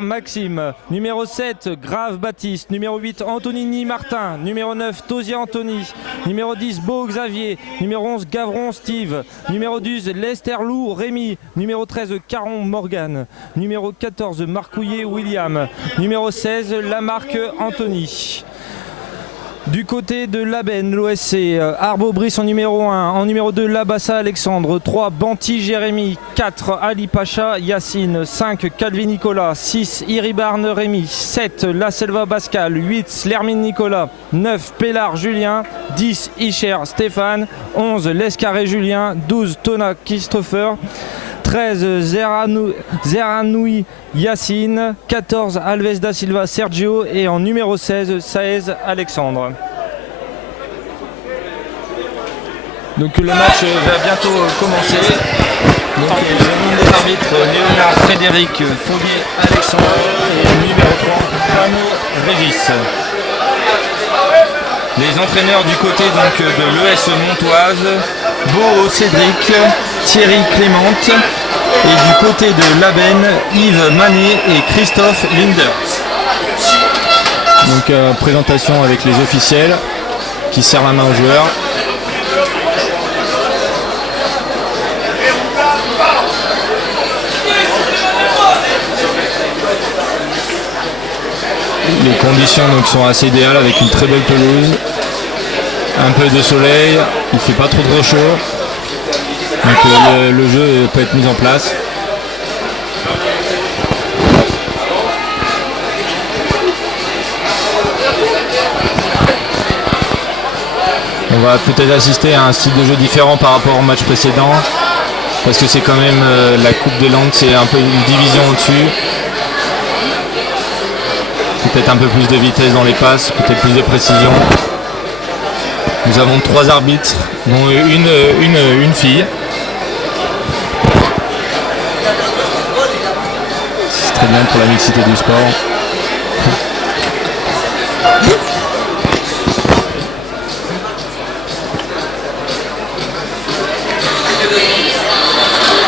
Maxime, numéro 7 Grave Baptiste, numéro 8 Antonini Martin, numéro 9 Tosia Anthony, numéro 10 Beau Xavier, numéro 11 Gavron Steve, numéro 10 Lesterlou Rémi, numéro 13 Caron Morgan, numéro 14 Marcouillet William, numéro 16 Lamarque Anthony. Du côté de l'Aben, l'OSC, Arbo-Brice en numéro 1, en numéro 2 Labassa Alexandre, 3 Banti Jérémy, 4 Ali Pacha Yacine, 5 Calvi Nicolas, 6 Iribarne Rémy, 7 La Selva Pascal, 8 Slermine Nicolas, 9 Pellard Julien, 10 Ischer Stéphane, 11 Lescarré Julien, 12 Tona Christopher, 13 Zeranoui Yacine, 14 Alves da Silva Sergio et en numéro 16 Saez Alexandre. Donc le match va bientôt commencer. Donc le nom des arbitres Léonard Frédéric Foguet Alexandre et numéro 3 Pano Régis. Les entraîneurs du côté donc de l'ES Montoise, Beau Cédric, Thierry Clémente et du côté de l'Aben, Yves Manet et Christophe Linders. Donc présentation avec les officiels qui serrent la main aux joueurs. Les conditions donc sont assez idéales avec une très belle pelouse, un peu de soleil, il ne fait pas trop chaud, donc le jeu peut être mis en place. On va peut-être assister à un style de jeu différent par rapport au match précédent, parce que c'est quand même la Coupe des Landes, c'est un peu une division au-dessus. Peut-être un peu plus de vitesse dans les passes, peut-être plus de précision. Nous avons 3 arbitres, dont une fille. C'est très bien pour la mixité du sport.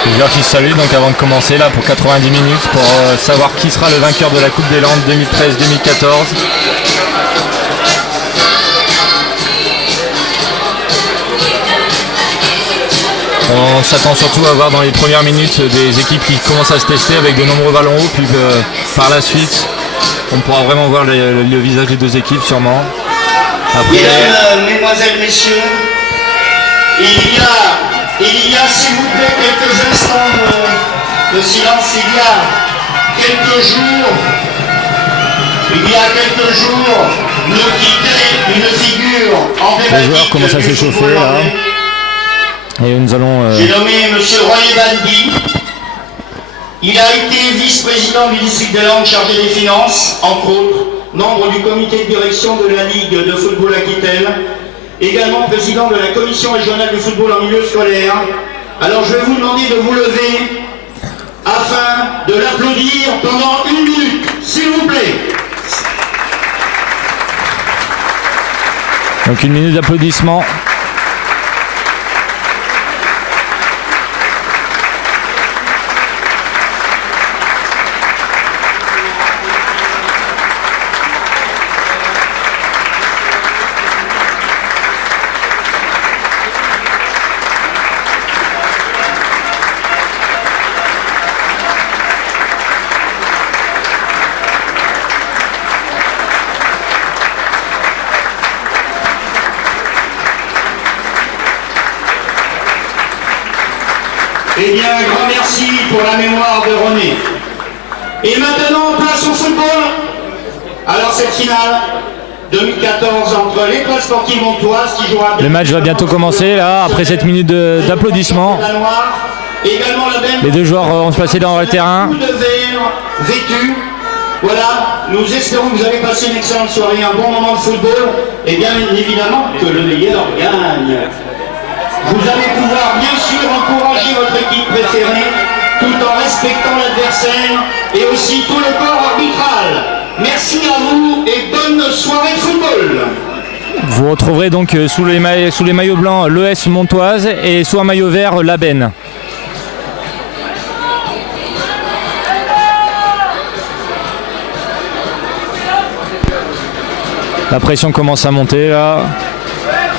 Les joueurs qui se saluent donc avant de commencer là pour 90 minutes pour savoir qui sera le vainqueur de la Coupe des Landes 2013-2014. On s'attend surtout à voir dans les premières minutes des équipes qui commencent à se tester avec de nombreux ballons hauts, puis par la suite on pourra vraiment voir le visage des deux équipes sûrement. Après... Mesdames, mesdemoiselles, messieurs, il y a s'il vous plaît quelques instants de silence. Il y a quelques jours, nous quittait une figure emblématique. Les joueurs commencent à s'échauffer là. Et nous allons... J'ai nommé M. Royer Bandi. Il a été vice-président du district des Landes chargé des finances, entre autres, membre du comité de direction de la Ligue de football Aquitaine, également président de la commission régionale du football en milieu scolaire. Alors je vais vous demander de vous lever afin de l'applaudir pendant 1 minute, s'il vous plaît. Donc 1 minute d'applaudissements. Eh bien, un grand merci pour la mémoire de René. Et maintenant, place au football. Alors, cette finale 2014 entre l'école sportive montoise qui jouera... Le match va bientôt commencer, là, après cette minute d'applaudissements. Les deux joueurs vont se placer dans le terrain. Vêtus. Voilà, nous espérons que vous avez passé une excellente soirée, un bon moment de football. Et bien évidemment, que le meilleur gagne. Vous allez pouvoir bien sûr encourager votre équipe préférée tout en respectant l'adversaire et aussi tout le corps arbitral. Merci à vous et bonne soirée de football. Vous retrouverez donc sous les maillots blancs l'ES Montoise et sous un maillot vert l'Aben. La pression commence à monter là.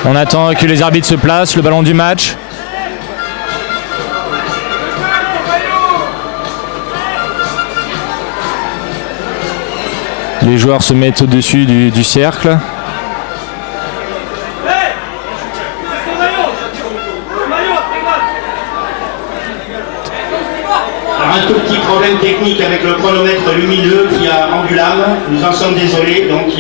On attend que les arbitres se placent, le ballon du match. Les joueurs se mettent au-dessus du cercle. Alors un tout petit problème technique avec le chronomètre lumineux qui a rendu l'âme. Nous en sommes désolés, donc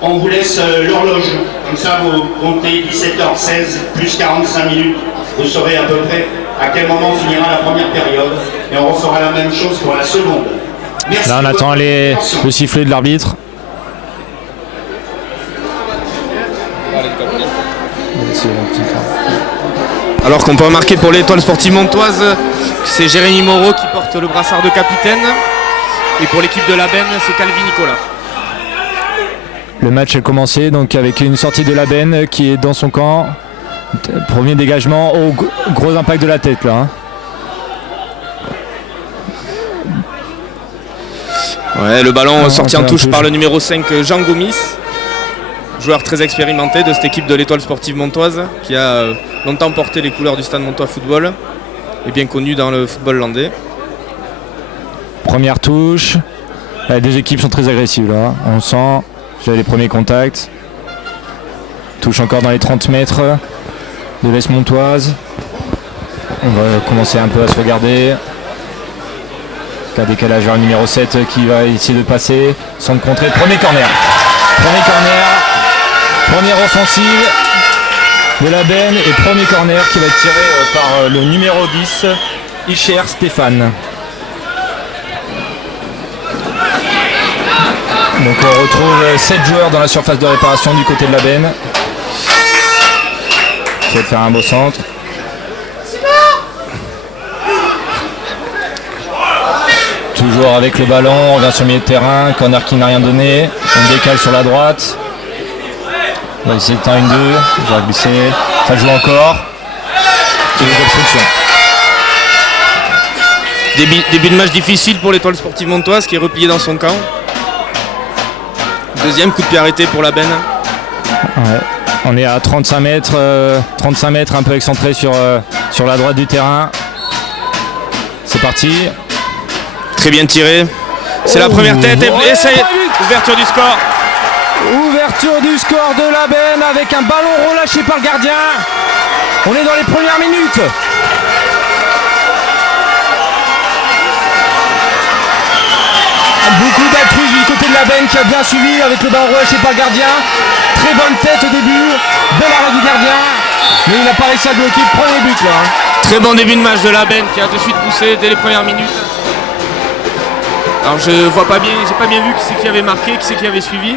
on vous laisse l'horloge. Comme ça vous comptez 17h16 plus 45 minutes. Vous saurez à peu près à quel moment finira la première période. Et on refera la même chose pour la seconde. Merci. Là on attend le sifflet de l'arbitre. Alors qu'on peut remarquer pour l'Étoile sportive montoise que c'est Jérémy Moreau qui porte le brassard de capitaine. Et pour l'équipe de la Benne, c'est Calvi Nicolas. Le match a commencé donc avec une sortie de la Benne qui est dans son camp. Premier dégagement, gros impact de la tête là. Hein. Ouais, le ballon sorti en touche par le numéro 5 Jean Gomis, joueur très expérimenté de cette équipe de l'Étoile sportive montoise qui a longtemps porté les couleurs du Stade Montois Football et bien connu dans le football landais. Première touche, les deux équipes sont très agressives là, on sent, j'ai les premiers contacts. Touche encore dans les 30 mètres de l'Est montoise. On va commencer un peu à se regarder. Un décalage vers le numéro 7 qui va essayer de passer, sans contrer, premier corner, première offensive de la Benne et premier corner qui va être tiré par le numéro 10, Ischer Stéphane. Donc on retrouve 7 joueurs dans la surface de réparation du côté de la Benne. Il faut faire un beau centre. Toujours avec le ballon, on revient sur le milieu de terrain, corner qui n'a rien donné, on décale sur la droite. On va essayer de faire une 2, j'ai glissé, ça joue encore. Et les obstructions. Début de match difficile pour l'Étoile sportive montoise qui est repliée dans son camp. Deuxième coup de pied arrêté pour la Benne. Ouais. On est à 35 mètres un peu excentré sur la droite du terrain. C'est parti. Très bien tiré. C'est la première tête et ça y est, ouverture du score. Ouverture du score de la Benne avec un ballon relâché par le gardien. On est dans les premières minutes. Beaucoup d'altruisme du côté de la Benne qui a bien suivi avec le ballon relâché par le gardien. Très bonne tête au début, bel arrêt du gardien, mais il n'a pas réussi à bloquer le premier but là. Très bon début de match de la Benne qui a de suite poussé dès les premières minutes. Alors je vois pas bien, j'ai pas bien vu qui c'est qui avait marqué, qui c'est qui avait suivi.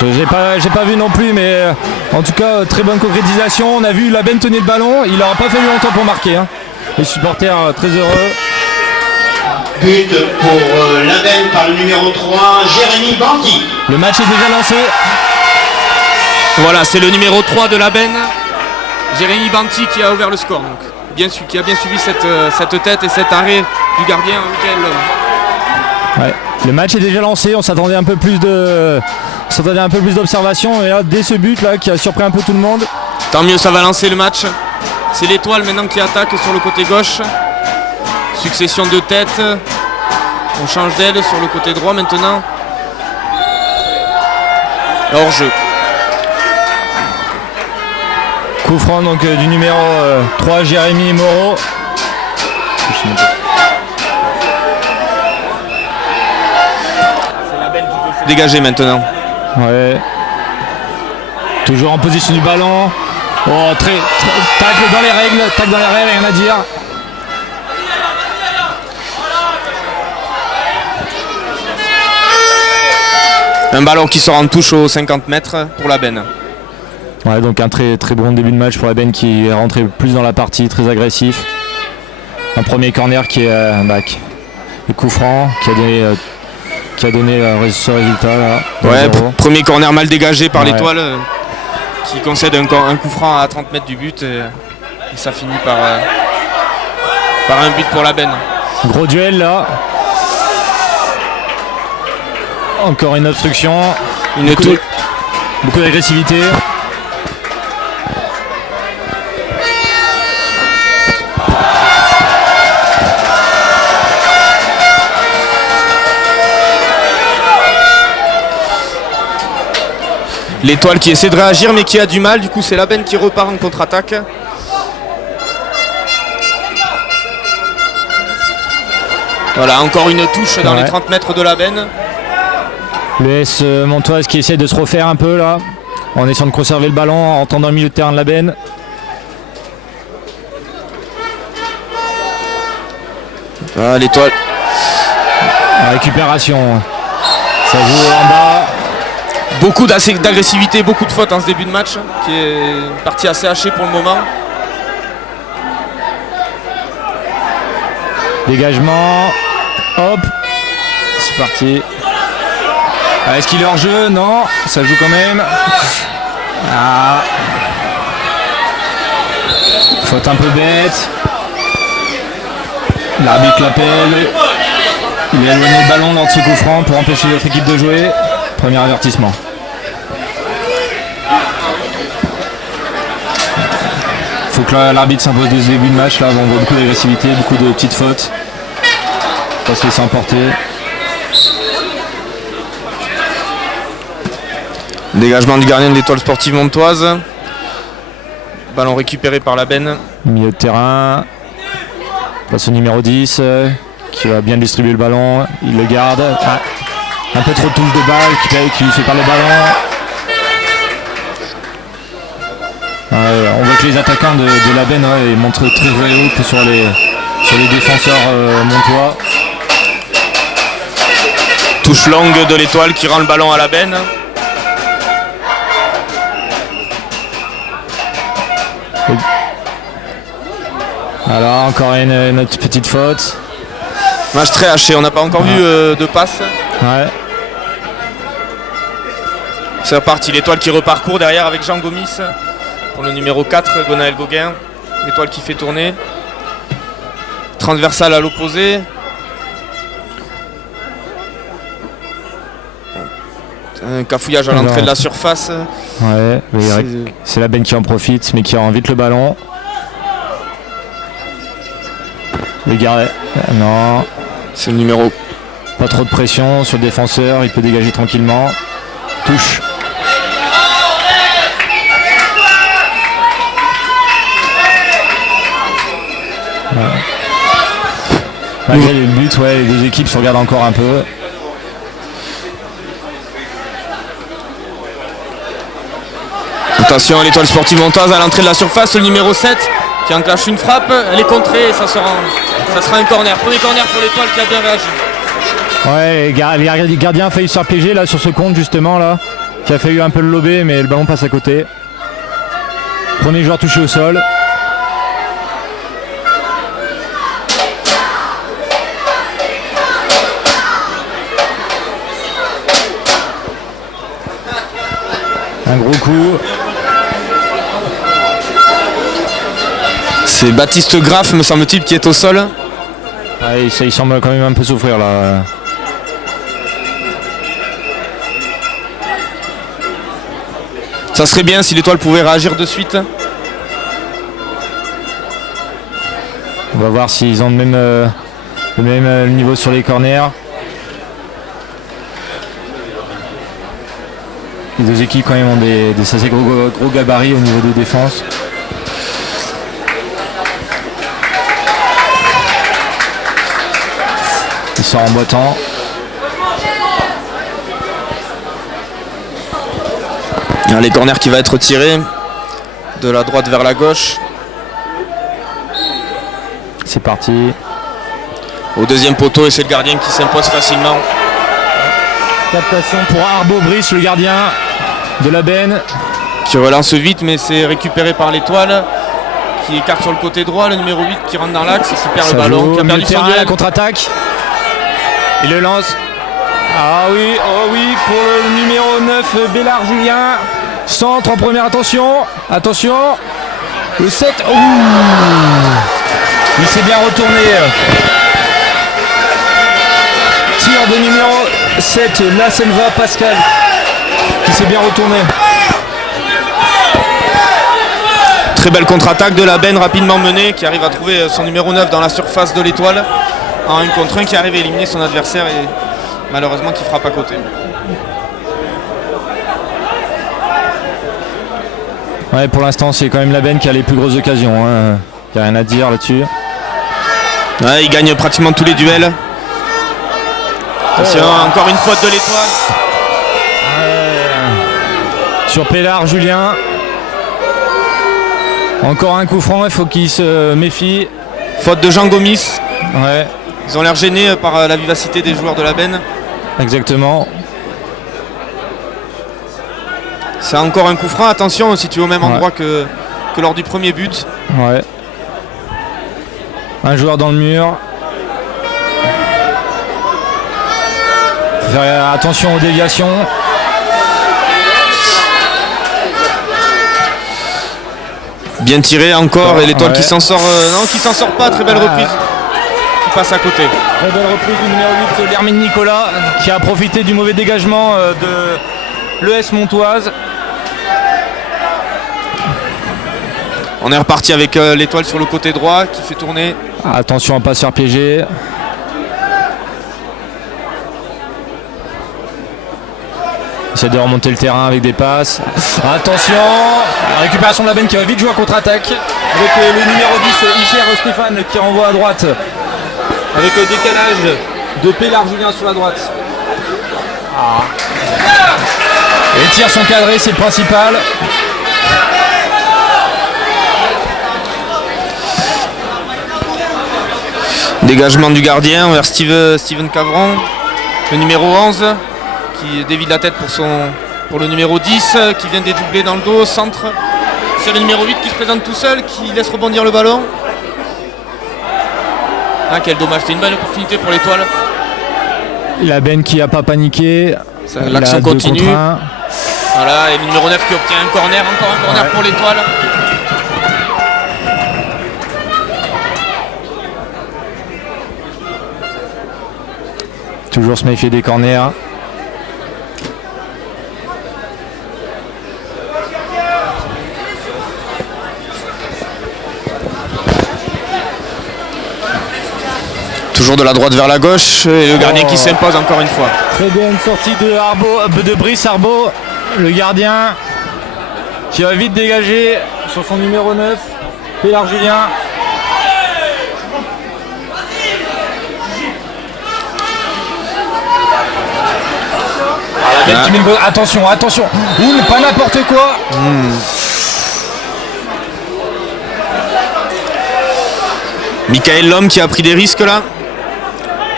J'ai pas vu non plus, mais en tout cas très bonne concrétisation. On a vu la Benne tenir le ballon, il n'aura pas fallu longtemps pour marquer. Hein. Les supporters très heureux. But pour la Benne par le numéro 3, Jérémy Bandy. Le match est déjà lancé. Voilà, c'est le numéro 3 de la Benne, Jérémy Banty qui a ouvert le score. Donc, qui a bien suivi cette tête et cet arrêt du gardien Michael Lhomme. Ouais. Le match est déjà lancé, on s'attendait un peu plus d'observation et là dès ce but là qui a surpris un peu tout le monde. Tant mieux, ça va lancer le match. C'est l'Étoile maintenant qui attaque sur le côté gauche. Succession de têtes. On change d'aile sur le côté droit maintenant. Hors-jeu. Coup franc donc du numéro 3 Jérémy Moreau. Dégagé maintenant. Ouais. Toujours en position du ballon. Oh, tacle dans les règles, rien à dire. Un ballon qui sort en touche aux 50 mètres pour la Benne. Ouais, donc un très bon début de match pour la Benne qui est rentré plus dans la partie, très agressif. Un premier corner qui est le coup franc qui a donné ce résultat là. Ouais, premier corner mal dégagé par l'Étoile qui concède un coup franc à 30 mètres du but et ça finit par un but pour la Benne. Gros duel là. Encore une obstruction. Beaucoup d'agressivité. L'Étoile qui essaie de réagir mais qui a du mal, du coup c'est la Benne qui repart en contre-attaque. Voilà, encore une touche dans les 30 mètres de la Benne. L'US Montoise qui essaie de se refaire un peu là, en essayant de conserver le ballon, en tendant le milieu de terrain de la Benne. Voilà, l'Étoile. Récupération. Ça joue en bas. Beaucoup d'agressivité, beaucoup de fautes en ce début de match, qui est une partie assez hachée pour le moment. Dégagement. Hop. C'est parti. Est-ce qu'il est hors jeu? Non. Ça joue quand même. Ah. Faute un peu bête. L'arbitre l'appelle. Il a éloigné le ballon lors de ce coup franc pour empêcher l'autre équipe de jouer. Premier avertissement. Faut que l'arbitre s'impose dès le début de match. Là, on voit beaucoup d'agressivité, beaucoup de petites fautes. Pas se laisser emporter. Dégagement du gardien de l'Étoile sportive montoise. Ballon récupéré par la Benne. Milieu de terrain. Place au numéro 10 qui va bien distribuer le ballon. Il le garde. Ah. Un peu trop de touche de balle qui lui fait par le ballon. On voit que les attaquants de la Benne montrent très haut sur les défenseurs montois. Touche longue de l'Étoile qui rend le ballon à la Benne. Alors encore une autre petite faute. Match très haché, on n'a pas encore vu de passe. Ouais. C'est reparti, l'Étoile qui reparcourt derrière avec Jean Gomis pour le numéro 4, Gonaël Gauguin. L'Étoile qui fait tourner. Transversale à l'opposé. Un cafouillage à l'entrée de la surface. Ouais, c'est la Benne qui en profite, mais qui rend vite le ballon. Le gardien. Non. C'est le numéro. Pas trop de pression sur le défenseur, il peut dégager tranquillement. Touche. Malgré le but, les deux équipes se regardent encore un peu. Attention à l'Étoile sportive montoise à l'entrée de la surface, le numéro 7 qui enclenche une frappe, elle est contrée et ça sera un corner. Premier corner pour l'Étoile qui a bien réagi. Ouais, les gardiens a failli se faire piéger là sur ce compte justement là, qui a failli un peu le lober mais le ballon passe à côté. Premier joueur touché au sol. Un gros coup. C'est Baptiste Graff, me semble-t-il, qui est au sol. Il semble quand même un peu souffrir là. Ça serait bien si l'Étoile pouvait réagir de suite. On va voir s'ils ont le même niveau sur les corners. Les deux équipes quand même ont des assez gros gabarits au niveau de défense. Il sort en boitant. Les corners qui va être tirés de la droite vers la gauche. C'est parti. Au deuxième poteau et c'est le gardien qui s'impose facilement. Captation pour Arbo Brice, le gardien de la Benne. Qui relance vite mais c'est récupéré par l'Étoile. Qui écarte sur le côté droit, le numéro 8 qui rentre dans l'axe et qui perd le ballon. Qui a perdu son duel. La contre-attaque. Il le lance. Ah oui, oh oui, pour le numéro 9, Bélard Julien. Centre en première, attention. Le 7. Ouh. Il s'est bien retourné. Tir de numéro 7, La Selva Pascal. qui s'est bien retourné. Très belle contre-attaque de la Benne rapidement menée, qui arrive à trouver son numéro 9 dans la surface de l'Étoile en 1 contre 1, qui arrive à éliminer son adversaire et malheureusement qui frappe à côté. Ouais, pour l'instant c'est quand même la Benne qui a les plus grosses occasions, hein. Il n'y a rien à dire là-dessus. Ouais, il gagne pratiquement tous les duels. Attention, encore une faute de l'Étoile. Sur Pélard, Julien. Encore un coup franc, il faut qu'il se méfie. Faute de Jean Gomis. Ouais. Ils ont l'air gênés par la vivacité des joueurs de la Benne. Exactement. C'est encore un coup franc. Attention, si tu es au même endroit que lors du premier but. Ouais. Un joueur dans le mur. Faire attention aux déviations. Bien tiré encore et l'Étoile qui s'en sort. Non, qui s'en sort pas. Très belle reprise. Qui passe à côté. Très belle reprise du numéro 8, l'Hermine Nicolas, qui a profité du mauvais dégagement de l'ES Montoise. On est reparti avec l'Étoile sur le côté droit qui fait tourner. Attention à ne pas se faire piéger. Essaie de remonter le terrain avec des passes. Attention, récupération de la Benne qui va vite jouer en contre-attaque. Avec le numéro 10, Isher Stéphane, qui renvoie à droite. Avec le décalage de Pélard Julien sur la droite. Les tirs sont cadrés, c'est le principal. Dégagement du gardien vers Steven Cavron, le numéro 11 qui dévie la tête pour le numéro 10 qui vient dédoubler dans le dos, centre. C'est le numéro 8 qui se présente tout seul, qui laisse rebondir le ballon. Ah, quel dommage, c'est une bonne opportunité pour l'Étoile. La Benne qui n'a pas paniqué. L'action continue. Voilà, et le numéro 9 qui obtient un corner, encore un corner pour l'Étoile. Toujours se méfier des corners. Toujours de la droite vers la gauche et le gardien qui s'impose encore une fois. Très bien une sortie de Brice Arbaud, le gardien qui va vite dégager sur son numéro 9, Pélard Julien. Attention, attention, pas n'importe quoi. Michael Lhomme qui a pris des risques là.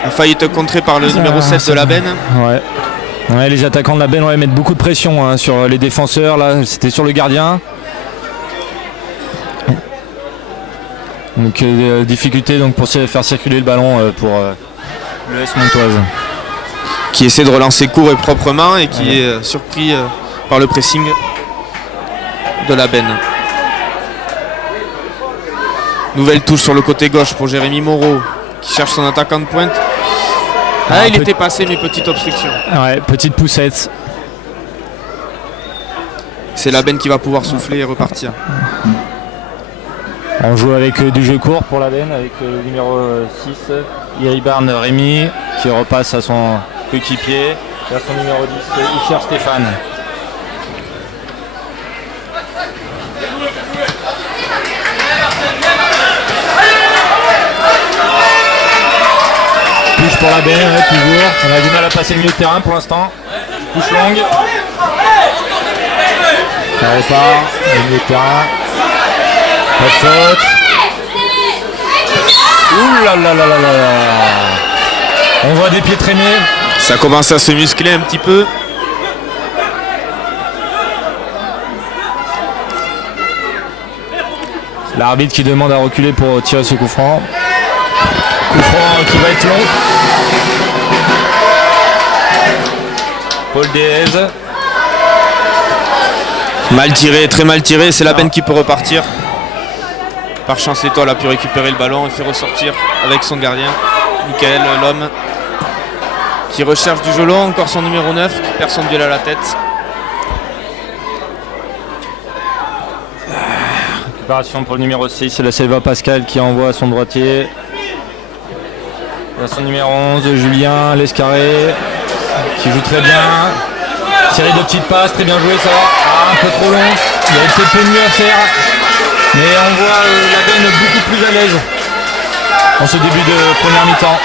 A failli être contré par le numéro 7 de la Benne. Ouais, les attaquants de la Benne mettent beaucoup de pression sur les défenseurs. Là, c'était sur le gardien. Donc difficulté donc, pour faire circuler le ballon pour l'ES Montoise. Qui essaie de relancer court et proprement et qui est surpris par le pressing de la Benne. Nouvelle touche sur le côté gauche pour Jérémy Moreau qui cherche son attaquant de pointe. Il était passé mais petite obstruction. Ouais, petite poussette. C'est la Benne qui va pouvoir souffler et repartir. On joue avec du jeu court pour la Benne avec le numéro 6, Iribarne Rémi qui repasse à son coéquipier vers son numéro 10, Isher Stéphane. Touche pour la Benne, toujours. On a du mal à passer le milieu de terrain pour l'instant. Touche longue. Ça repart, le milieu de terrain. Pas de faute. Ouh là là là là là. On voit des pieds traîner. Ça commence à se muscler un petit peu. L'arbitre qui demande à reculer pour tirer ce coup franc. Coup franc qui va être long. Paul Déez. Mal tiré, très mal tiré. C'est la Benne qui peut repartir. Par chance, l'Étoile a pu récupérer le ballon et fait ressortir avec son gardien, Michael Lhomme, qui recherche du jeu long, encore son numéro 9, qui perd son duel à la tête. Récupération pour le numéro 6, c'est la Selva Pascal qui envoie son droitier. Là, son numéro 11, Julien Lescarré, qui joue très bien. Série de petites passes, très bien joué ça. Ah, un peu trop long, il y avait peut-être mieux à faire. Mais on voit la benne beaucoup plus à l'aise en ce début de première mi-temps.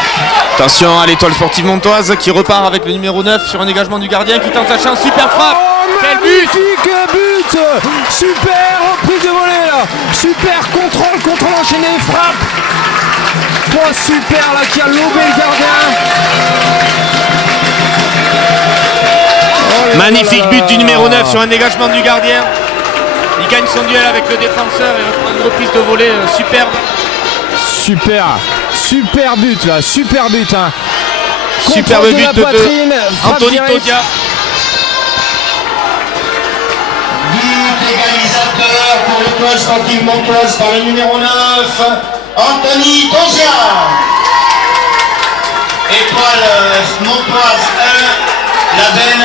Attention à l'Étoile Sportive Montoise qui repart avec le numéro 9 sur un dégagement du gardien qui tente sa chance. Super frappe. Quel but! Magnifique but! Super reprise de volée là! Super contrôle enchaîné, frappe! 3 super là qui a lobé le gardien! Oh là Magnifique là but là du là numéro là. 9 sur un dégagement du gardien. Il gagne son duel avec le défenseur et reprend une reprise de volée superbe. Super but là, super but hein. Superbe Contrôle but la de poitrine, frappe Anthony directe. Todia. But égalisateur pour l'Étoile Sportive Montoise par le numéro 9, Anthony Tosia. Étoile Montoise 1, la benne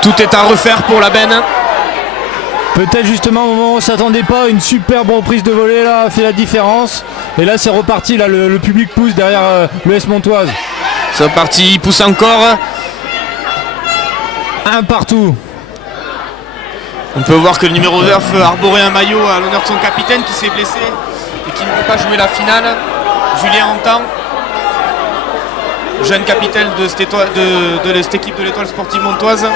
1. Tout est à refaire pour la benne. Peut-être justement au moment où on s'attendait pas, une superbe reprise de volée là a fait la différence. Et là c'est reparti, là le public pousse derrière l'ES Montoise. C'est parti, il pousse encore. Un partout. On peut voir que le numéro 9 arborait un maillot à l'honneur de son capitaine qui s'est blessé et qui ne peut pas jouer la finale. Julien Antan, jeune capitaine de cette équipe de l'Étoile Sportive Montoise.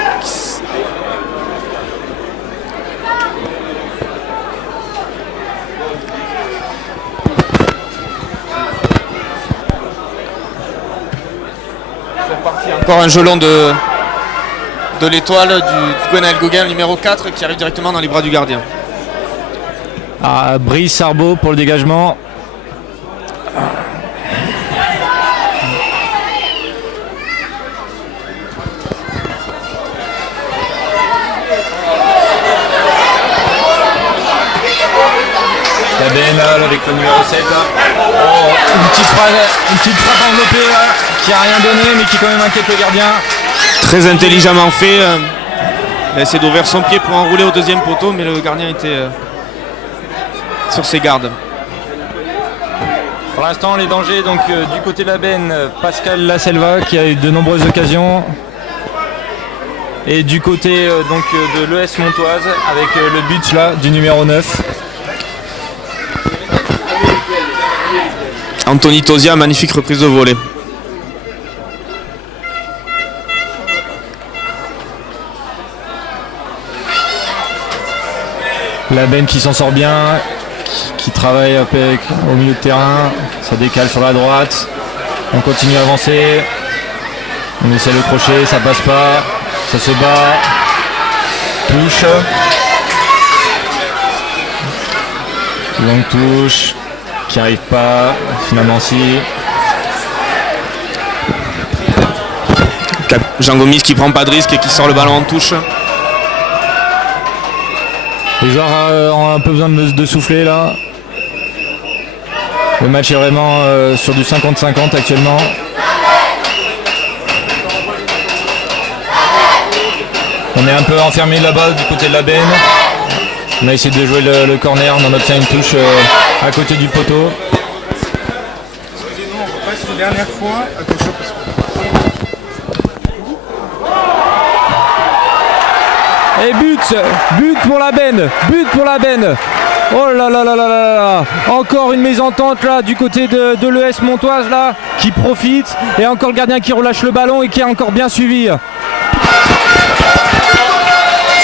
Encore un gelon de l'Étoile du Gwenaël Gauguin, numéro 4, qui arrive directement dans les bras du gardien. Ah, Brice Sarbeau pour le dégagement. La BNL avec le numéro 7 là. Oh, une petite frappe enveloppée là, qui a rien donné mais qui quand même inquiète le gardien. Très intelligemment fait. Il a essayé d'ouvrir son pied pour enrouler au deuxième poteau, mais le gardien était sur ses gardes. Pour l'instant les dangers donc du côté de la benne, Pascal Laselva qui a eu de nombreuses occasions. Et du côté donc de l'ES Montoise avec le but là du numéro 9. Anthony Tosia, magnifique reprise de volée. La benne qui s'en sort bien, qui travaille au milieu de terrain, ça décale sur la droite, on continue à avancer, on essaie le crochet, ça passe pas, ça se bat, touche, longue touche, qui arrive pas, finalement si. Jean Gomis qui prend pas de risque et qui sort le ballon en touche. Les joueurs ont un peu besoin de souffler là. Le match est vraiment sur du 50-50 actuellement. On est un peu enfermé là-bas du côté de la benne. On a essayé de jouer le corner, on en obtient une touche à côté du poteau. Excusez-nous, on repasse une dernière fois. Attention parce que... Et but pour la benne, Oh là là là là là là. Encore une mésentente là du côté de l'ES Montoise là, qui profite, et encore le gardien qui relâche le ballon et qui est encore bien suivi.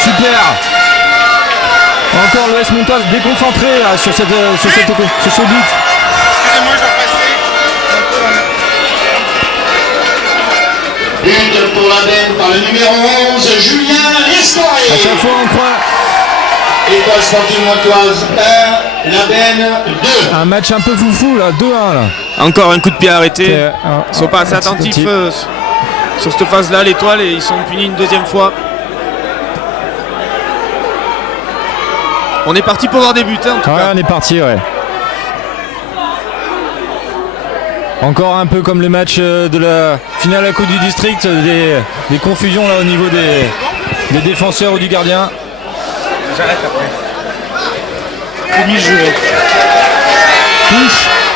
Super. Encore l'ES Montoise déconcentré là, sur ce but. Excusez-moi, je dois passer. But pour la benne par le numéro 11, Julien Lescarré. À chaque fois on croit Étoile Sportive Montoise 1, la benne 2. un match un peu foufou là, 2-1 là. Encore un coup de pied arrêté. C'est, Ils sont pas assez attentifs sur cette phase-là, l'Étoile, et ils sont punis une deuxième fois. On est parti pour voir des buts en tout Ouais, cas. on est parti, ouais. Encore un peu comme le match de la finale à Coupe du District, des confusions là au niveau des défenseurs ou du gardien. J'arrête après. Promis joué.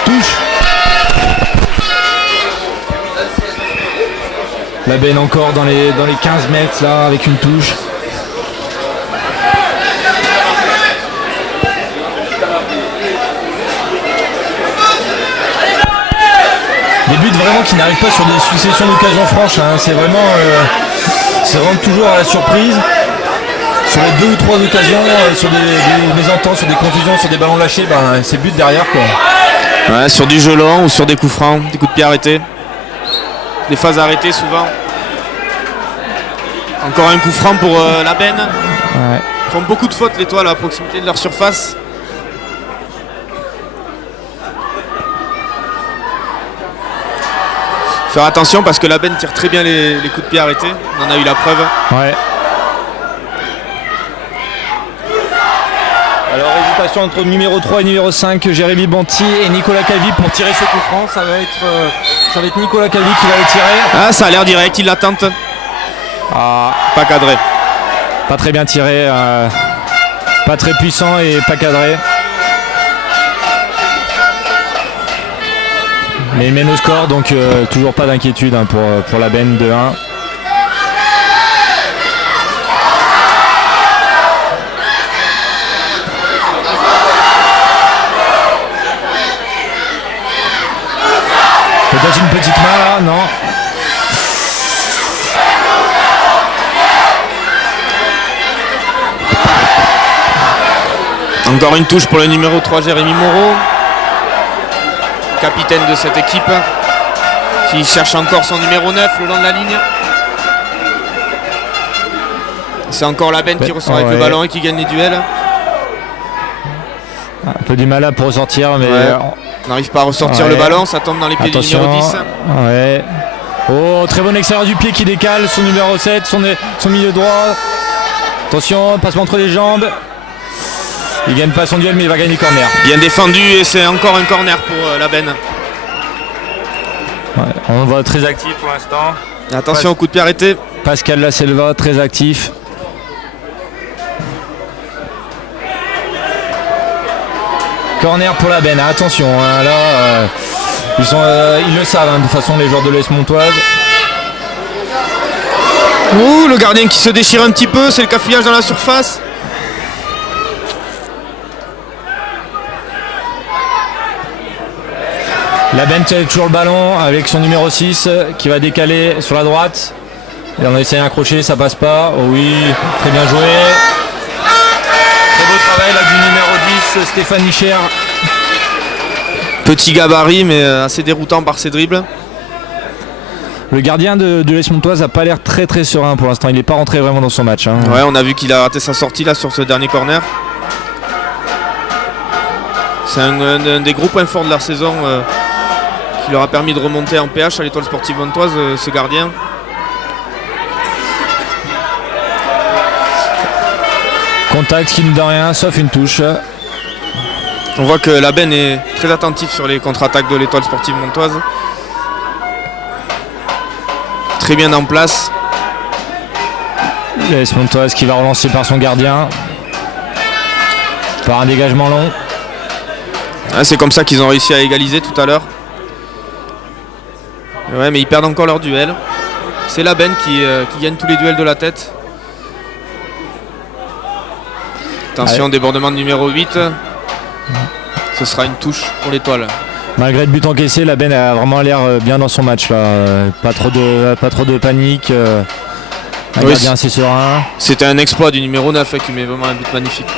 Touche. La benne encore dans les 15 mètres là avec une touche. Des buts vraiment qui n'arrivent pas sur des successions d'occasions franches, hein. C'est vraiment toujours à la surprise. Sur les 2 ou 3 occasions, sur des mésententes, sur des confusions, sur des ballons lâchés, c'est but derrière quoi. Ouais, sur du jeu lent ou sur des coups francs, des coups de pied arrêtés. Des phases arrêtées souvent. Encore un coup franc pour la benne. Ouais. Ils font beaucoup de fautes l'Étoile à proximité de leur surface. Faire attention parce que la benne tire très bien les coups de pied arrêtés. On en a eu la preuve. Ouais. Alors hésitation entre numéro 3 et numéro 5, Jérémy Banti et Nicolas Cavi pour tirer ce coup franc. Ça va être Nicolas Cavi qui va le tirer. Ah, ça a l'air direct, il l'attente. Ah, Pas cadré. pas très bien tiré, pas très puissant et pas cadré. Mais il mène au score, donc toujours pas d'inquiétude hein, pour la benne de 1. Peut-être une petite main là, non? Encore une touche pour le numéro 3, Jérémy Moreau. Capitaine de cette équipe. Qui cherche encore son numéro 9 le long de la ligne. C'est encore la benne qui ressort avec le ballon et qui gagne les duels. Un peu du mal là pour ressortir, mais On n'arrive pas à ressortir le ballon, ça tombe dans les pieds du numéro 10. Ouais. Oh, très bon extérieur du pied qui décale, son numéro 7, son milieu droit. Attention, passement entre les jambes. Il gagne pas son duel, mais il va gagner corner. Bien défendu et c'est encore un corner pour la benne. Ouais, on voit très actif pour l'instant. Attention au coup de pied arrêté. Pascal Laselva, très actif. Corner pour la benne, attention, hein, là, ils le savent, hein, de toute façon, les joueurs de l'Est Montoise. Ouh, le gardien qui se déchire un petit peu, c'est le cafouillage dans la surface. La benne tient toujours le ballon avec son numéro 6 qui va décaler sur la droite. Et on a essayé d'accrocher, ça passe pas. Oh oui, très bien joué. Très beau travail là du numéro 10, Stéphane Nicher. Petit gabarit mais assez déroutant par ses dribbles. Le gardien de l'Est Montoise n'a pas l'air très très serein pour l'instant. Il n'est pas rentré vraiment dans son match. Hein. Ouais, on a vu qu'il a raté sa sortie là sur ce dernier corner. C'est un des gros points forts de la saison qui leur a permis de remonter en PH à l'Étoile Sportive Montoise, ce gardien. Contact qui ne donne rien sauf une touche. On voit que la benne est très attentif sur les contre-attaques de l'Étoile Sportive Montoise. Très bien en place. L'Est Montoise qui va relancer par son gardien. Par un dégagement long. Ah, c'est comme ça qu'ils ont réussi à égaliser tout à l'heure. Ouais, mais ils perdent encore leur duel. C'est la benne qui gagne tous les duels de la tête. Attention, débordement de numéro 8. Ce sera une touche pour l'Étoile. Malgré le but encaissé, la benne a vraiment l'air bien dans son match là. Pas trop de panique. Un gardien assez serein. C'était un exploit du numéro 9 qui met vraiment un but magnifique.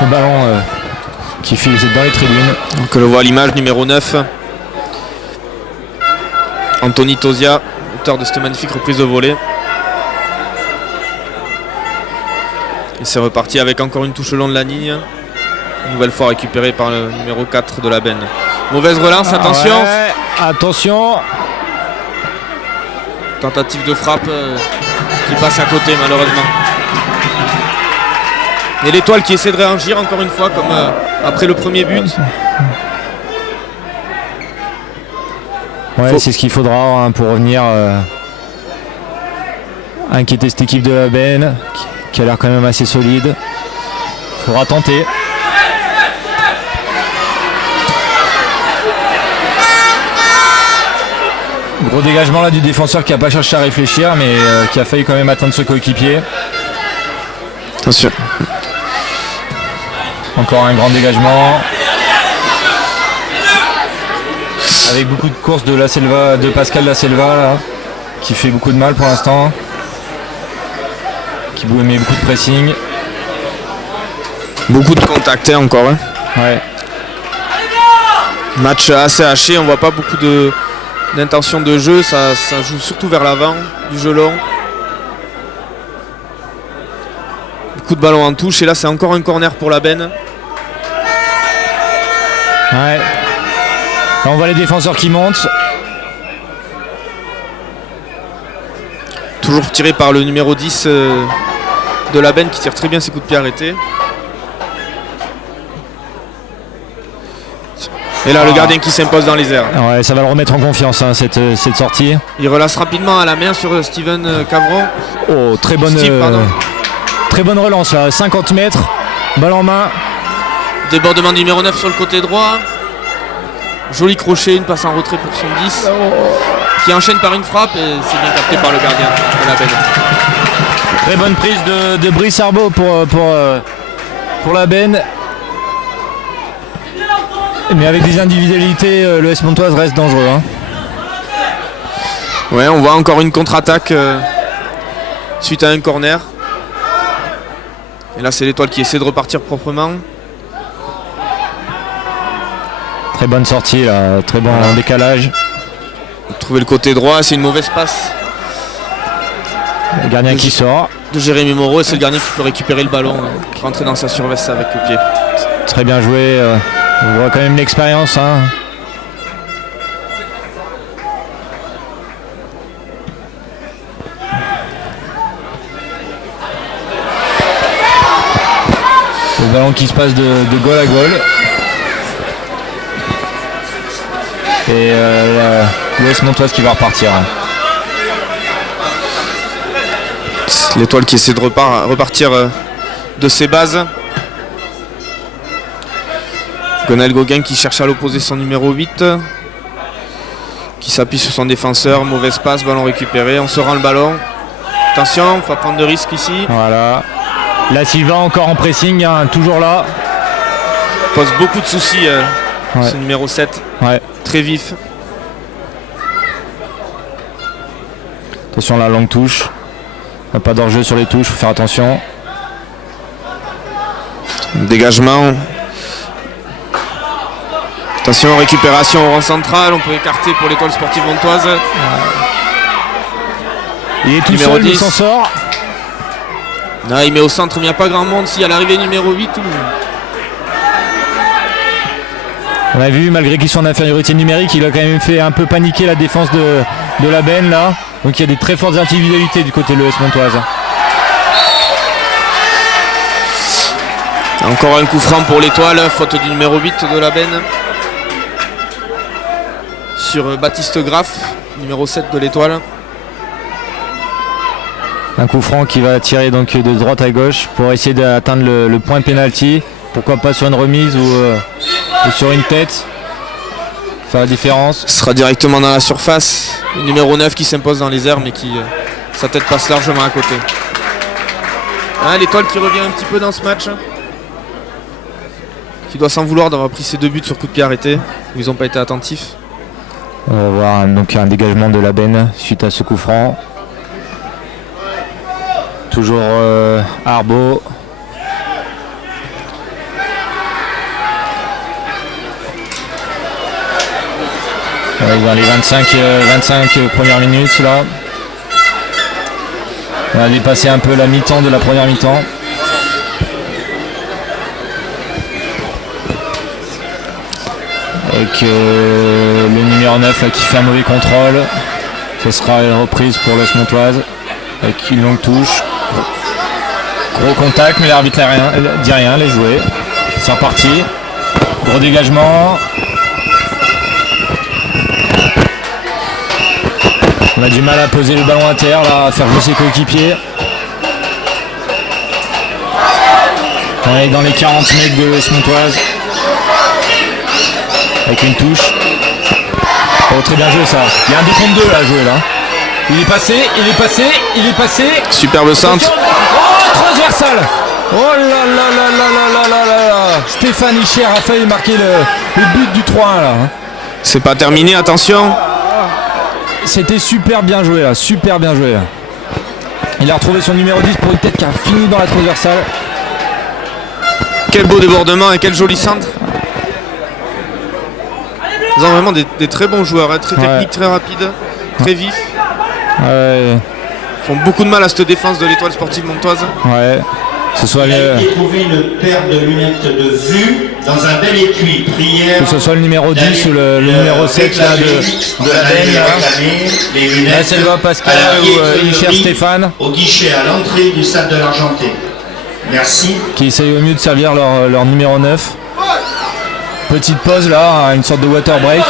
Le ballon qui file dans les tribunes. Que le voit à l'image, numéro 9. Anthony Tosia, auteur de cette magnifique reprise de volée. Et c'est reparti avec encore une touche le long de la ligne. Une nouvelle fois récupérée par le numéro 4 de la benne. Mauvaise relance, attention. Ouais, attention. Tentative de frappe qui passe à côté malheureusement. Et l'Étoile qui essaie de réagir encore une fois comme après le premier but. Ouais, c'est ce qu'il faudra hein, pour revenir inquiéter cette équipe de la Benne qui a l'air quand même assez solide. Faudra tenter. Gros dégagement là du défenseur qui n'a pas cherché à réfléchir mais qui a failli quand même atteindre ce coéquipier. Attention. Encore un grand dégagement. Avec beaucoup de courses de La Selva, de Pascal La Selva là, qui fait beaucoup de mal pour l'instant. Qui met beaucoup de pressing. Beaucoup de contacts encore. Hein. Ouais. Match assez haché, on voit pas beaucoup d'intention de jeu, ça joue surtout vers l'avant, du jeu long. Beaucoup de ballons en touche et là c'est encore un corner pour la Benne. Ouais. Là, on voit les défenseurs qui montent. Toujours tiré par le numéro 10 de la Benne qui tire très bien ses coups de pied arrêtés. Et là le gardien qui s'impose dans les airs. Ouais, ça va le remettre en confiance hein, cette sortie. Il relâche rapidement à la main sur Steven Cavron. Oh, très bonne relance là, 50 mètres, balle en main. Débordement du numéro 9 sur le côté droit. Joli crochet, une passe en retrait pour son 10. Qui enchaîne par une frappe et c'est bien capté par le gardien de la Benne. Très bonne prise de Brice Arbaud pour la Benne. Mais avec des individualités, le S Montoise reste dangereux. Hein. Ouais, on voit encore une contre-attaque suite à un corner. Et là, c'est l'Étoile qui essaie de repartir proprement. Très bonne sortie, là. Très bon décalage. Trouver le côté droit, c'est une mauvaise passe. Le gardien qui sort. De Jérémy Moreau, et c'est le gardien qui peut récupérer le ballon, rentrer dans sa surveste avec le pied. Très bien joué. On voit quand même l'expérience. Hein. Le ballon qui se passe de goal à goal. Et l'US Montoise qui va repartir. L'Étoile qui essaie de repartir de ses bases. Gonel Gauguin qui cherche à l'opposer son numéro 8. Qui s'appuie sur son défenseur. Mauvaise passe, ballon récupéré. On se rend le ballon. Attention, il faut pas prendre de risques ici. Voilà. Là, Sylvain encore en pressing, hein, toujours là. Pose beaucoup de soucis, ce numéro 7. Ouais. Très vif. Attention la longue touche. Pas d'enjeu sur les touches, faut faire attention. Dégagement. Attention, récupération au rang central. On peut écarter pour l'Étoile sportive montoise. Il est tout numéro seul, 10. il s'en sort. Non, il met au centre, mais il n'y a pas grand monde. Si à l'arrivée numéro 8. On a vu, malgré qu'ils sont en infériorité numérique, il a quand même fait un peu paniquer la défense de la Benne là. Donc il y a des très fortes individualités du côté de l'ES Montoise. Encore un coup franc pour l'Étoile, faute du numéro 8 de la Benne. Sur Baptiste Graff, numéro 7 de l'Étoile. Un coup franc qui va tirer donc de droite à gauche pour essayer d'atteindre le point de pénalty. Pourquoi pas sur une remise ou sur une tête. Faire la différence. Ce sera directement dans la surface. Le numéro 9 qui s'impose dans les airs mais qui sa tête passe largement à côté. L'Étoile qui revient un petit peu dans ce match. Qui doit s'en vouloir d'avoir pris ses 2 buts sur coup de pied arrêté. Où ils n'ont pas été attentifs. On va voir donc un dégagement de la Benne suite à ce coup franc. Toujours Arbaud. Dans les 25 premières minutes là. On a dépassé un peu la mi-temps de la première mi-temps. Avec le numéro 9 là, qui fait un mauvais contrôle. Ce sera une reprise pour l'Os Montoise. Avec une longue touche. Gros contact, mais l'arbitre dit rien, les jouer. C'est reparti. Gros dégagement. On a du mal à poser le ballon à terre, là, à faire jouer ses coéquipiers. On est dans les 40 mètres de l'Est Montoise. Avec une touche. Oh, très bien joué ça. Il y a un 2 contre 2 là à jouer là. Il est passé, il est passé, il est passé. Superbe centre. Oh, transversal. Oh là là là là là là là là. Stéphane Ischer a failli marquer le but du 3-1 là. C'est pas terminé, attention. C'était super bien joué là, super bien joué là. Il a retrouvé son numéro 10 pour une tête qui a fini dans la transversale. Quel beau débordement et quel joli centre. Ils ont vraiment des très bons joueurs, hein, très techniques, très rapides, très vifs. Ouais. Ils font beaucoup de mal à cette défense de l'Étoile Sportive Montoise. Ouais. Ce soit Il a été trouvé une paire de lunettes de vue dans un bel étui. Prière. que ce soit le numéro 10 ou le numéro 7 là, de la benne. Là, c'est le Pascal ou Ischer Stéphane. Au guichet à l'entrée du stade de l'Argenté. Merci. Qui essayent au mieux de servir leur numéro 9. Petite pause là, une sorte de water break.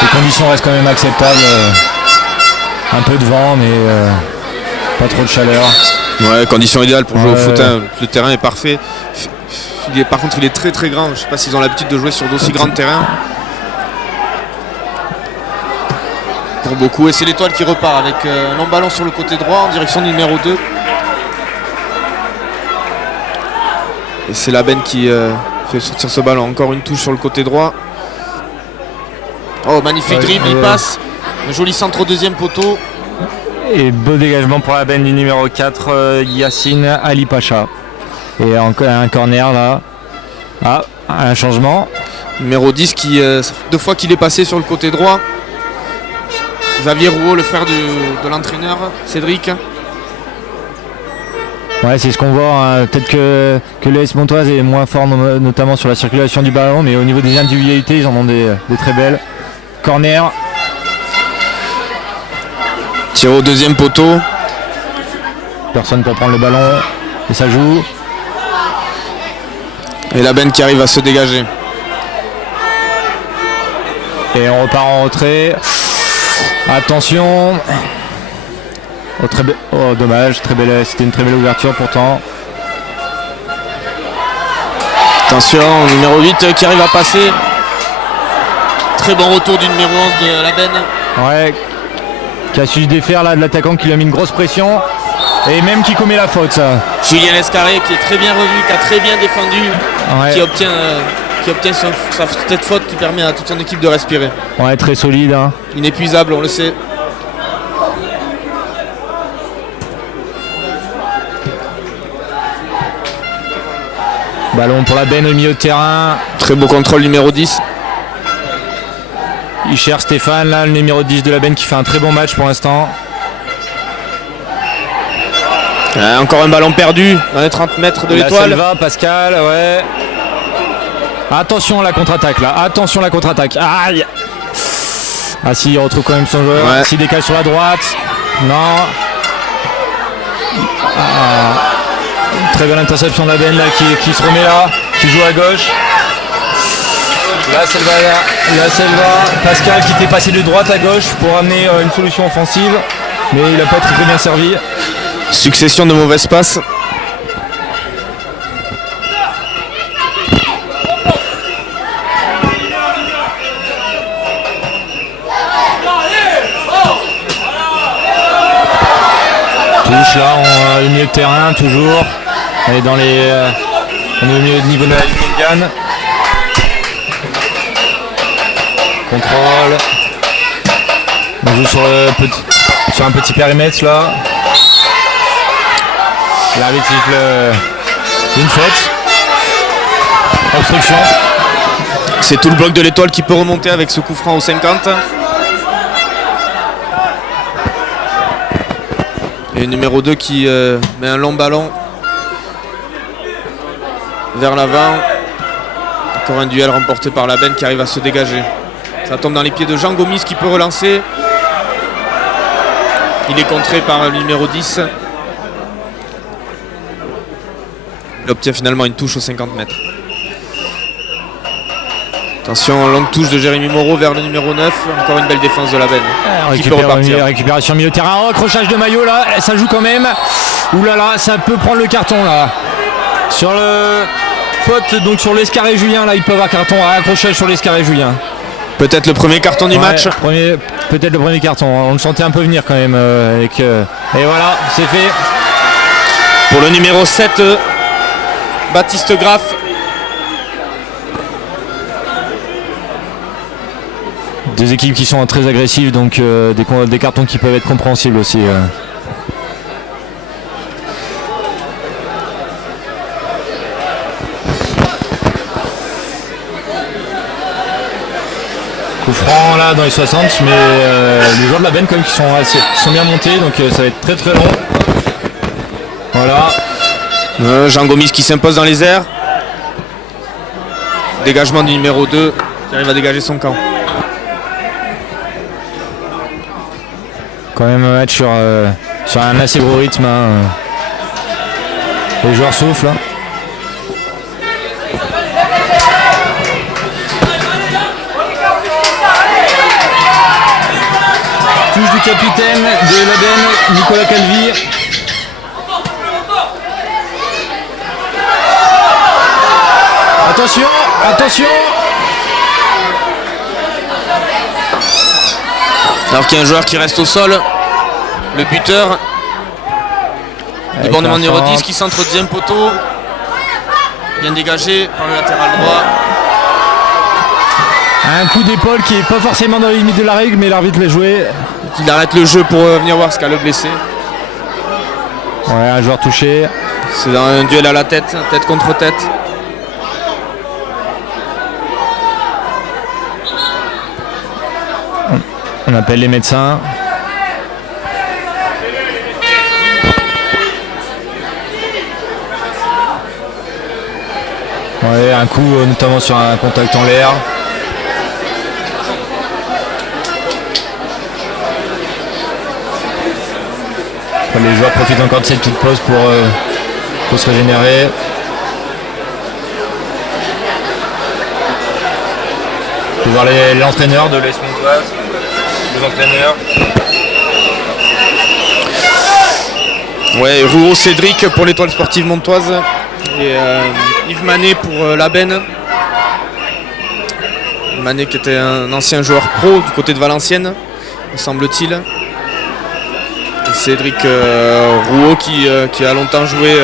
Les conditions restent quand même acceptables. Un peu de vent mais pas trop de chaleur. Ouais, condition idéale pour jouer au foot. Hein. Le terrain est parfait. Par contre, il est très très grand. Je sais pas s'ils ont l'habitude de jouer sur d'aussi grands terrains. Pour beaucoup. Et c'est l'Étoile qui repart avec un long ballon sur le côté droit en direction du numéro 2. Et c'est la benne qui fait sortir ce ballon. Encore une touche sur le côté droit. Oh, magnifique dribble, il passe. Un joli centre au deuxième poteau. Et beau dégagement pour la benne du numéro 4, Yacine Ali Pacha. Et encore un corner là. Ah, un changement. Numéro 10 qui, ça fait 2 fois qu'il est passé sur le côté droit. Xavier Rouault, le frère de l'entraîneur, Cédric. Ouais, c'est ce qu'on voit. Hein. Peut-être que l'AS Montoise est moins fort, notamment sur la circulation du ballon, mais au niveau des individualités, ils en ont des très belles. Corner. Tir au deuxième poteau. Personne pour prendre le ballon. Et ça joue. Et la benne qui arrive à se dégager. Et on repart en retrait. Attention. Oh, dommage, c'était une très belle ouverture pourtant. Attention, numéro 8 qui arrive à passer. Très bon retour du numéro 11 de la benne. Ouais, qui a su se défaire là de l'attaquant qui lui a mis une grosse pression. Et même qui commet la faute ça. Julien Escarré qui est très bien revu, qui a très bien défendu, ouais. qui obtient cette faute qui permet à toute son équipe de respirer. Ouais, très solide. Hein. Inépuisable, on le sait. Ballon pour la benne au milieu de terrain. Très beau contrôle numéro 10. Ischer Stéphane, là, le numéro 10 de la benne qui fait un très bon match pour l'instant. Encore un ballon perdu dans les 30 mètres de l'Étoile. Selva, Pascal, ouais. Attention à la contre-attaque là, attention à la contre-attaque. Aïe. Ah si, il retrouve quand même son joueur. Ouais. S'il décale sur la droite. Non. Très belle interception de la benne là qui se remet là, qui joue à gauche. Là Selva, Pascal qui était passé de droite à gauche pour amener une solution offensive, mais il n'a pas été très bien servi. Succession de mauvaises passes. Touche là, au milieu de terrain toujours. On est on est au milieu de niveau de la ligne médiane. Contrôle. On joue sur un petit périmètre là. L'arbitre siffle une faute. Obstruction. C'est tout le bloc de l'Étoile qui peut remonter avec ce coup franc au 50. Et numéro 2 qui met un long ballon vers l'avant. Encore un duel remporté par la benne qui arrive à se dégager. Ça tombe dans les pieds de Jean Gomis qui peut relancer. Il est contré par le numéro 10. Il obtient finalement une touche aux 50 mètres. Attention, longue touche de Jérémy Moreau vers le numéro 9. Encore une belle défense de la benne. Qui peut repartir. Récupération milieu de terrain. Oh, accrochage de maillot là. Ça joue quand même. Ouh là là, ça peut prendre le carton là. Sur le faute, donc sur l'Escarré Julien là, il peut avoir carton. Accrochage sur l'Escarré Julien. Peut-être le premier carton du match. Peut-être le premier carton. On le sentait un peu venir quand même. Et voilà, c'est fait. Pour le numéro 7, Baptiste Graff. Deux équipes qui sont très agressives, donc des cartons qui peuvent être compréhensibles aussi. Coup franc là dans les 60, mais les joueurs de la benne quand même qui sont bien montés, donc ça va être très très long. Voilà. Jean Gomis qui s'impose dans les airs. Dégagement du numéro 2 qui arrive à dégager son camp. Quand même un match sur un assez gros rythme. Les joueurs soufflent. Touche du capitaine de l'Aden, Nicolas Calvi. Attention, attention. Alors qu'il y a un joueur qui reste au sol, le buteur, débordement numéro 10 qui centre au deuxième poteau, bien dégagé par le latéral droit. Un coup d'épaule qui n'est pas forcément dans les limites de la règle, mais l'arbitre l'a joué. Il arrête le jeu pour venir voir ce qu'a le blessé. Ouais, un joueur touché. C'est dans un duel à la tête, tête contre tête. On appelle les médecins. Ouais, un coup notamment sur un contact en l'air. Les joueurs profitent encore de cette petite pause pour se régénérer. On peut voir l'entraîneur de l'AS Montoise. Les entraîneurs. Ouais, Rouault Cédric pour l'Étoile Sportive Montoise et Yves Manet pour la Benne. Manet qui était un ancien joueur pro du côté de Valenciennes, me semble-t-il. Et Cédric Rouault qui a longtemps joué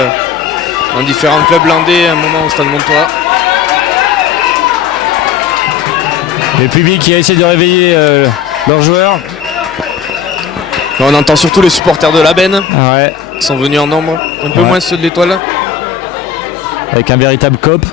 dans différents clubs landais, un moment au Stade Montois. Le public qui a essayé de réveiller leurs joueurs. On entend surtout les supporters de la Benne ouais. Qui sont venus en nombre, un peu moins ceux de l'Étoile. Avec un véritable COP.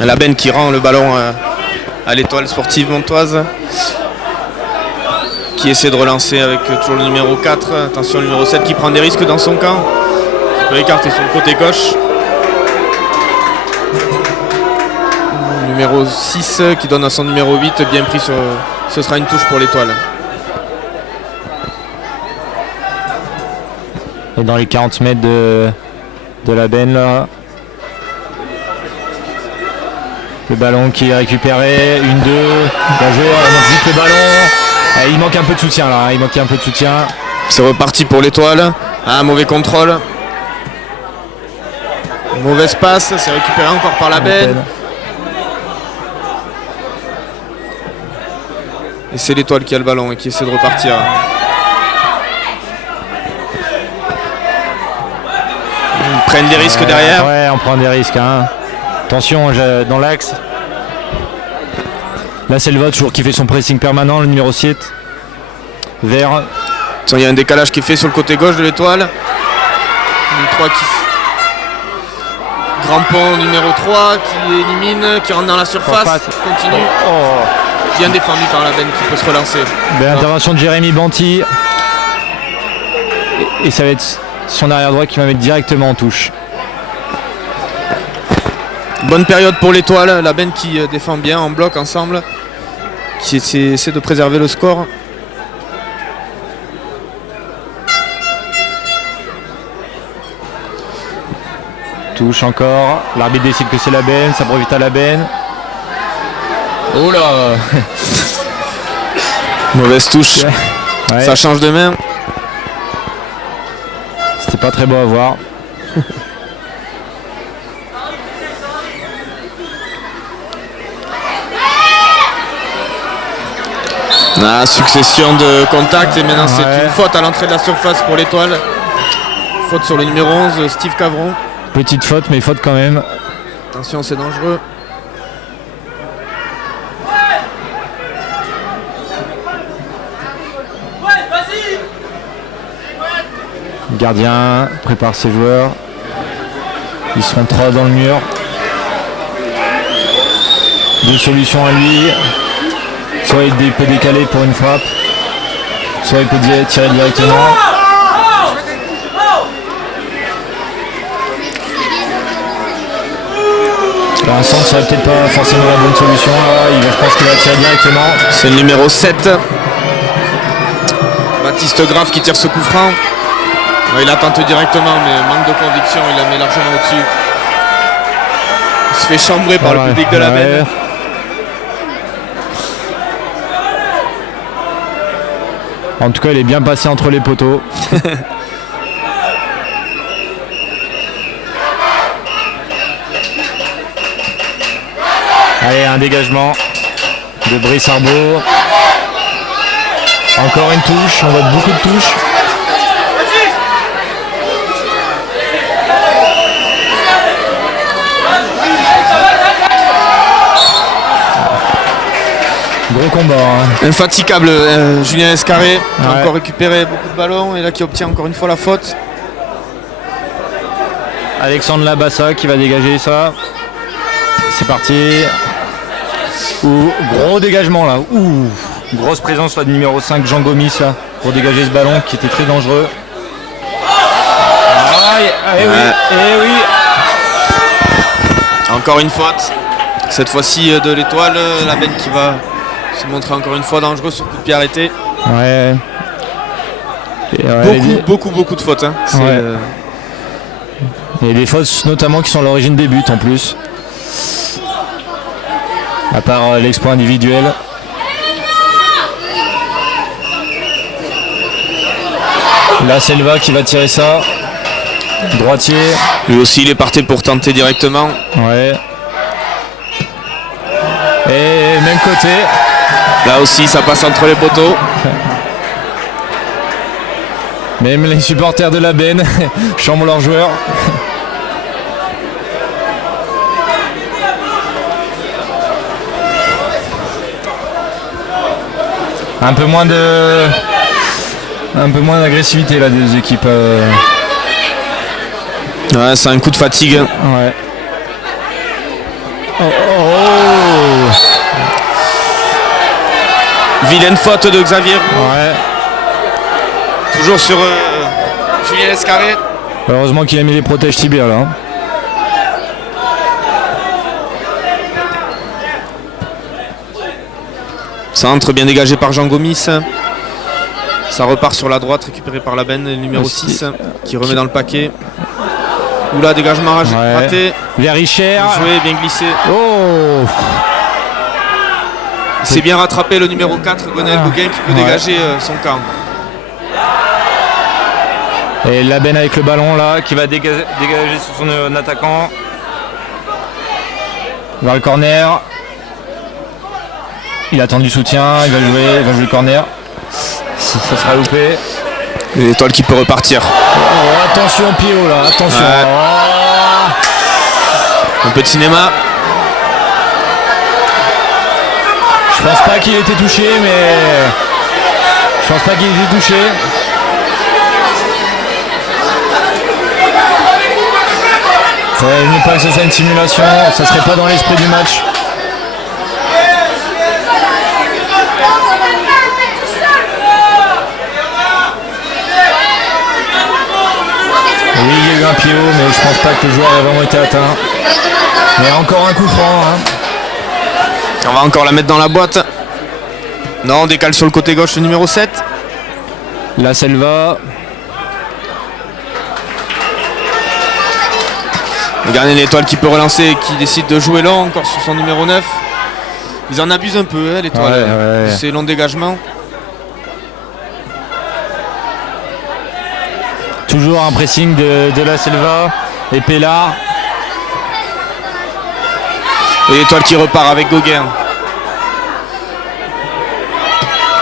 La Benne qui rend le ballon à l'Étoile Sportive Montoise. Qui essaie de relancer avec toujours le numéro 4. Attention, le numéro 7 qui prend des risques dans son camp. Il peut écarter son côté gauche. Le numéro 6 qui donne à son numéro 8. Bien pris, ce sera une touche pour l'Étoile. Et dans les 40 mètres de la Benne là. Le ballon qui est récupéré. 1-2. Bien joué, on monte vite le ballon. Il manque un peu de soutien là, il manquait un peu de soutien. C'est reparti pour l'Étoile. Un mauvais contrôle. Mauvaise passe, c'est récupéré encore par la Benne. Et c'est l'Étoile qui a le ballon et qui essaie de repartir. Ils prennent des risques derrière. Ouais, on prend des risques. Hein. Attention, dans l'axe. Là c'est le vote toujours qui fait son pressing permanent, le numéro 7 vert. Il y a un décalage qui est fait sur le côté gauche de l'Étoile. Le 3 qui... Grand pont numéro 3 qui élimine, qui rentre dans la surface, continue. Bien défendu par la Benne qui peut se relancer. Intervention de Jérémy Banti. Et ça va être son arrière droit qui va mettre directement en touche. Bonne période pour l'Étoile, la benne qui défend bien en bloc ensemble, qui essaie de préserver le score. Touche encore, l'arbitre décide que c'est la benne, ça profite à la benne. Oh là. Mauvaise touche, Ouais. ça change de main. C'était pas très beau à voir. Succession de contacts et maintenant c'est Ouais. une faute à l'entrée de la surface pour l'Étoile. Faute sur le numéro 11, Steve Cavron. Petite faute, mais faute quand même. Attention, c'est dangereux. Le gardien prépare ses joueurs. Ils seront 3 dans le mur. 2 solutions à lui. Soit il peut décaler pour une frappe, soit il peut tirer directement. Un centre serait peut-être pas forcément la bonne solution. Là, je pense qu'il va tirer directement. C'est le numéro 7. Baptiste Grave qui tire ce coup franc. Il a tenté directement, mais manque de conviction, il la met largement au-dessus. Il se fait chambrer par le public de la benne. En tout cas, il est bien passé entre les poteaux. Allez, un dégagement de Brice Arbaud. Encore une touche, on voit beaucoup de touches. Gros combat. Hein. Infatigable, Julien Escarré qui a Ouais. encore récupéré beaucoup de ballons et là qui obtient encore une fois la faute. Alexandre Labassa qui va dégager ça. C'est parti. Gros dégagement là. Grosse présence là, du numéro 5 Jean Gomis là, pour dégager ce ballon qui était très dangereux. Oui. Encore une faute. Cette fois-ci de l'Étoile, la benne qui va se montrer encore une fois dangereuse sur coup de pied arrêté. Ouais. Et Beaucoup de fautes. Hein. C'est, Ouais. Et des fautes notamment qui sont l'origine des buts en plus. À part l'exploit individuel. Là Selva qui va tirer ça. Droitier. Lui aussi il est parti pour tenter directement. Ouais. Et même côté. Là aussi ça passe entre les poteaux. Même les supporters de la benne chambrent leurs joueurs. Un peu moins d'agressivité là des deux équipes. Ouais, c'est un coup de fatigue. Ouais. Oh. Vilaine faute de Xavier. Ouais. Toujours sur Julien Escarré. Heureusement qu'il a mis les protèges tibiales là. Centre bien dégagé par Jean Gomis. Ça repart sur la droite, récupéré par la benne, le numéro Aussi. 6 qui remet dans le paquet. Oula, dégagement raté. Vers Richer. Bien joué, bien glissé. Oh. Il s'est bien rattrapé le numéro 4, Gonel Bouguin, qui peut dégager son camp. Et la benne avec le ballon là qui va dégager sur son attaquant. Vers le corner. Il attend du soutien, il va jouer le corner. Ça sera loupé. L'Étoile qui peut repartir. Oh, attention Pio là, attention. Ouais. Oh. Un peu de cinéma. Je pense pas qu'il ait été touché, Faudrait mieux pas que ce soit une simulation, ça serait pas dans l'esprit du match. Oui, il y a eu un PO, mais je pense pas que le joueur ait vraiment été atteint. Mais encore un coup franc. Hein. On va encore la mettre dans la boîte. Non, on décale sur le côté gauche le numéro 7. La Selva. Le gardien de l'Étoile qui peut relancer, qui décide de jouer long encore sur son numéro 9. Ils en abusent un peu, hein, l'Étoile. Ouais. Ces longs dégagements. Toujours un pressing de la Selva et Pellard. Et l'Étoile qui repart avec Gauguin.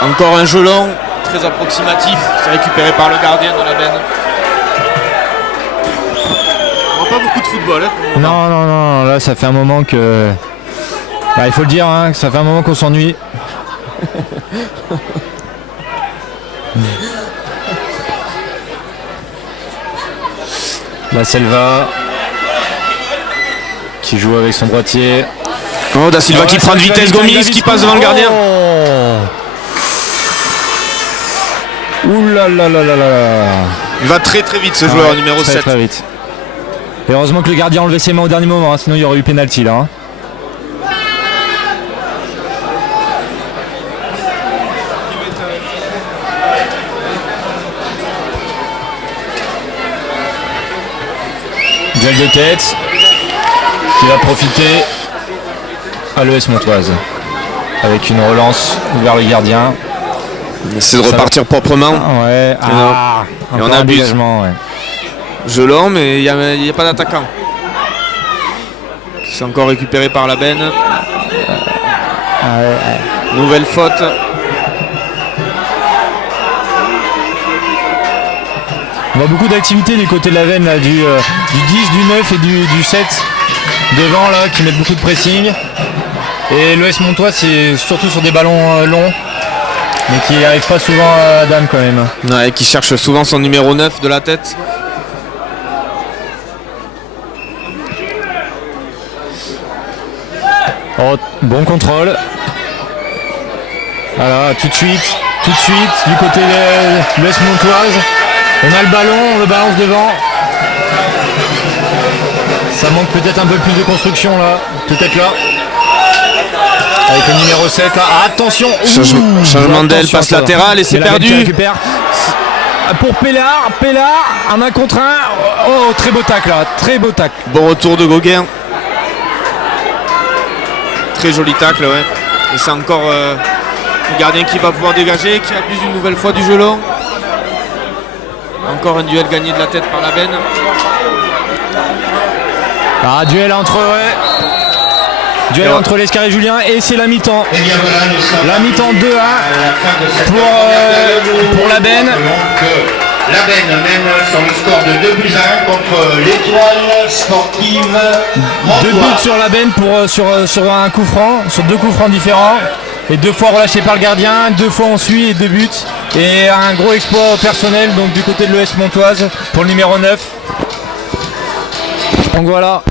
Encore un jeu long, très approximatif. C'est récupéré par le gardien de la benne. On voit pas beaucoup de football. Hein, Non, là ça fait un moment que... Bah, il faut le dire, hein, que ça fait un moment qu'on s'ennuie. La Selva qui joue avec son droitier. Oh, Da Silva qui prend de vitesse, Gomis qui passe devant le gardien. Ouh là là là là là. Il va très très vite ce joueur numéro 7. Très vite. Et heureusement que le gardien a enlevé ses mains au dernier moment, hein, sinon il y aurait eu pénalty là. Hein. Duel de tête qui va profiter à l'ES Montoise avec une relance vers le gardien. Il essaie de repartir proprement. Ouais. Et on abuse. Ouais. Jeu long, mais il n'y a pas d'attaquant. C'est encore récupéré par la benne. Nouvelle faute. On voit beaucoup d'activité du côté de la veine là, du 10, du 9 et du 7 devant là qui mettent beaucoup de pressing. Et l'ES Montoise c'est surtout sur des ballons longs mais qui n'arrive pas souvent à Dame quand même. Ouais, qui cherche souvent son numéro 9 de la tête. Oh, bon contrôle. Voilà, tout de suite du côté de l'ES Montoise. On a le ballon, on le balance devant. Ça manque peut-être un peu plus de construction là. Peut-être là. Avec le numéro 7 là. Ah, attention. Changement d'aile, passe latérale et c'est perdu. Récupère. Pour Pellard, un 1 contre 1. Oh, très beau tacle là, très beau tacle. Bon retour de Gauguin. Très joli tacle, ouais. Et c'est encore le gardien qui va pouvoir dégager, qui abuse une nouvelle fois du jeu long. Encore un duel gagné de la tête par la benne. Ah, duel entre l'Escar et Julien et c'est la mi-temps. La mi-temps 2-1 pour la benne. La benne mène sur le score de 2-1 contre l'Étoile sportive Montois. 2 buts sur la benne sur un coup franc, sur 2 coups francs différents. Et 2 fois relâché par le gardien, 2 fois on suit et 2 buts. Et un gros exploit personnel donc du côté de l'ES Montoise pour le numéro 9. Donc voilà.